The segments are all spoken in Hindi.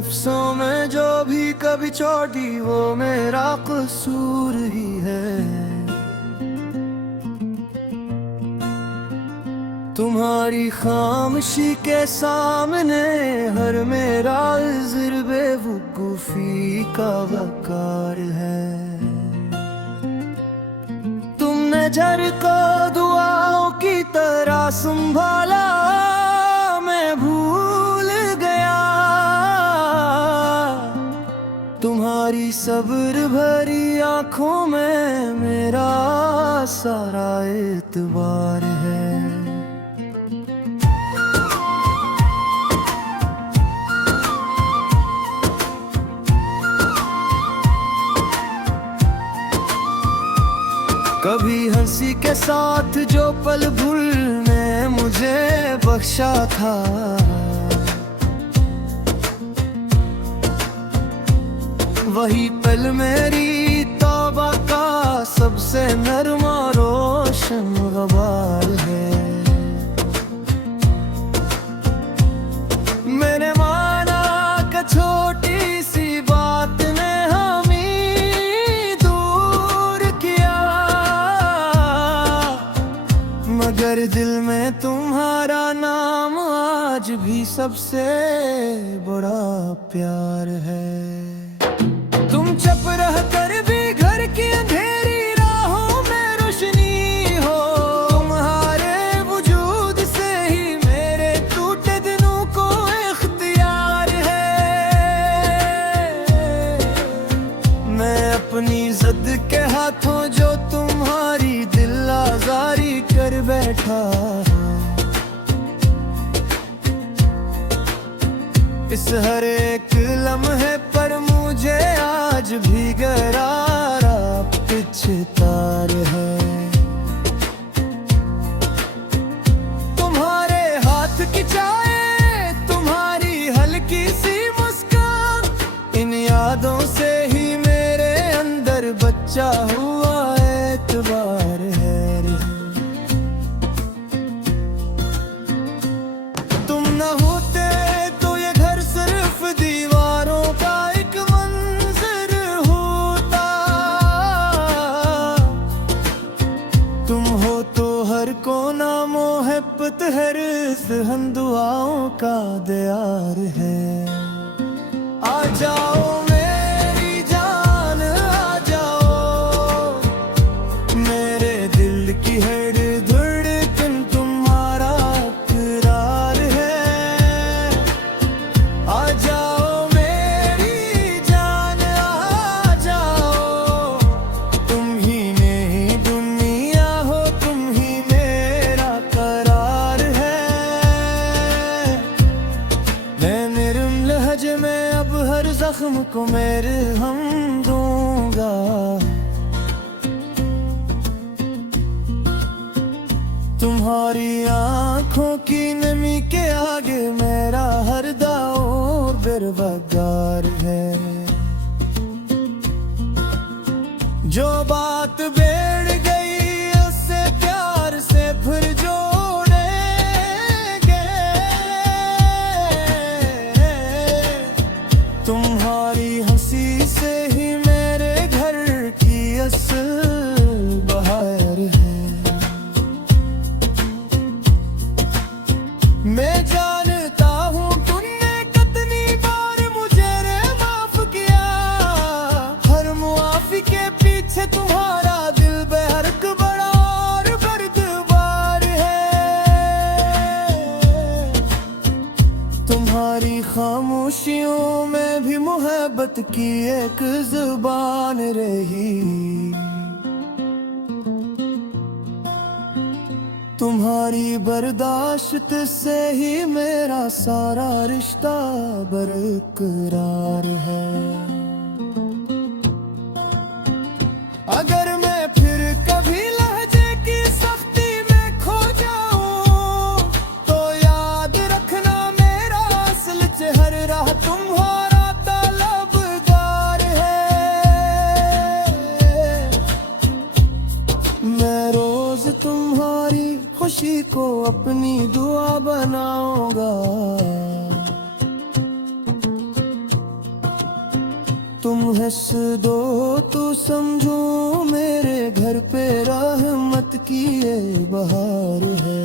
लफ्जों में जो भी कभी चोटी वो मेरा कसूर ही है। तुम्हारी खामोशी के सामने हर मेरा इज़्र बेवकूफी का वकार है। तुमने झर को दुआओं की तरह संभाला, मैं भूल गया। तुम्हारी सब्र भरी आंखों में मेरा सारा एतबार है। कभी हंसी के साथ जो पल भूल ने मुझे बख्शा था, वही पल मेरी तौबा का सबसे नर्म और रोशन गबार है। मैंने माना कि छोटी सी बात ने हमें दूर किया, मगर दिल में तुम्हारा नाम आज भी सबसे बड़ा प्यार है। तुम चुप रह कर भी घर की अंधेरी राहों में रोशनी हो, तुम्हारे वजूद से ही मेरे टूटे दिनों को इख्तियार है। मैं अपनी जिद के हाथों जो तुम्हारी दिल आजारी कर बैठा, इस हर एक लम्हे पर मुझे आज भी गरारा पिछतार है। तुम्हारे हाथ की चाय, तुम्हारी हल्की सी मुस्कान, इन यादों से ही मेरे अंदर बच्चा हुआ एतबार है। तुम न होते तो ये घर सिर्फ दीवारों का एक मंजर होता, तुम हो तो हर कोना मोहब्बत हर सहन दुआओं का दियार है। आ जाओ मेरी जान, आ जाओ, मेरे दिल की हर धड़कन तुम्हारा इकरार है। आ जाओ मेरी जान, आ जाओ, तुम ही मेरी दुनिया हो, तुम ही मेरा करार है। मैं निरम लहजे में अब हर जख्म को मेरे हम दूंगा, तुम्हारी आंखों की नमी के आगे मेरा हर दाव बेरबगार है। जो बात बेड़ गई उससे प्यार से फिर जोड़ेंगे, तुम्हारी हंसी से ही मेरे घर की असल बहार है। मैं जानता हूँ तुमने कितनी बार मुझे माफ किया, हर मुआफी के पीछे तुम्हारा दिल बेहरक बड़ा और बर्दबार है। तुम्हारी खामोशियों में भी मोहब्बत की एक जुबान रही, तुम्हारी बर्दाश्त से ही मेरा सारा रिश्ता बरकरार है। अगर मैं फिर कभी लहजे की सख्ती में खो जाऊं, तो याद रखना मेरा असल चेहरा तुम्हारा तलबगार है। मैं रोज तुम्हारी खुशी को अपनी दुआ बनाऊंगा, हंस दो तो समझो मेरे घर पे रहमत की ये बहार है।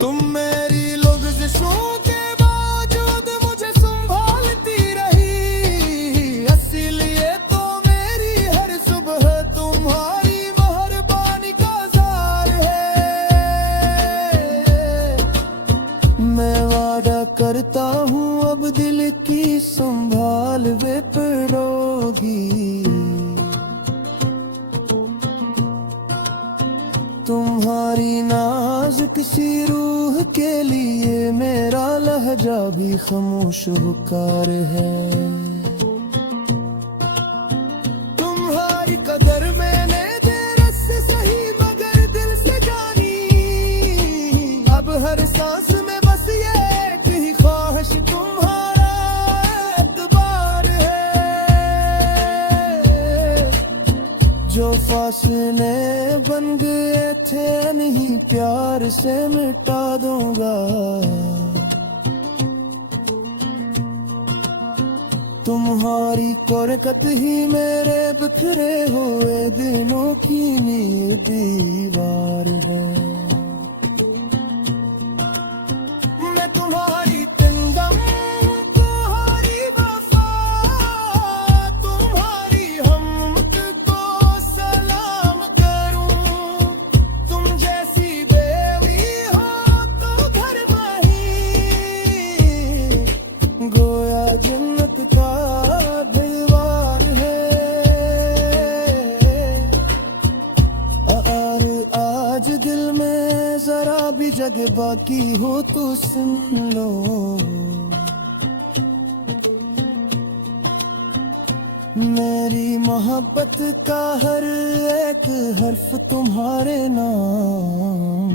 तुम मेरी लुग़्ज़िशों के बावजूद मुझे संभालती रही, इसीलिए तो मेरी हर सुबह तुम्हारी मेहरबानी का ज़ार है। मैं वादा करता हूँ अब दिल की संभाल वे करोगी। तुम्हारी नाज़ुक सी रूह के लिए मेरा लहजा भी खामोश हुकार है। तुम्हारी कदर मैंने देर से सही मगर दिल से जानी, अब हर सांस में बस ये एक ही ख्वाहिश तुम्हारा एतबार है। जो फासले बन गए थे नहीं प्यार से मिटा दूंगा। तुम्हारी बरकत ही मेरे बिखरे हुए दिनों की नींव दीवार है। मैं तुम्हारी तिंदम, तुम्हारी वफा, तुम्हारी हमत को सलाम करूं। तुम जैसी बेवी हो तो घर माही, गोया जन्नत का दीवार है। और आज दिल में जरा भी जगह बाकी हो तो सुन लो। मेरी मोहब्बत का हर एक हर्फ तुम्हारे नाम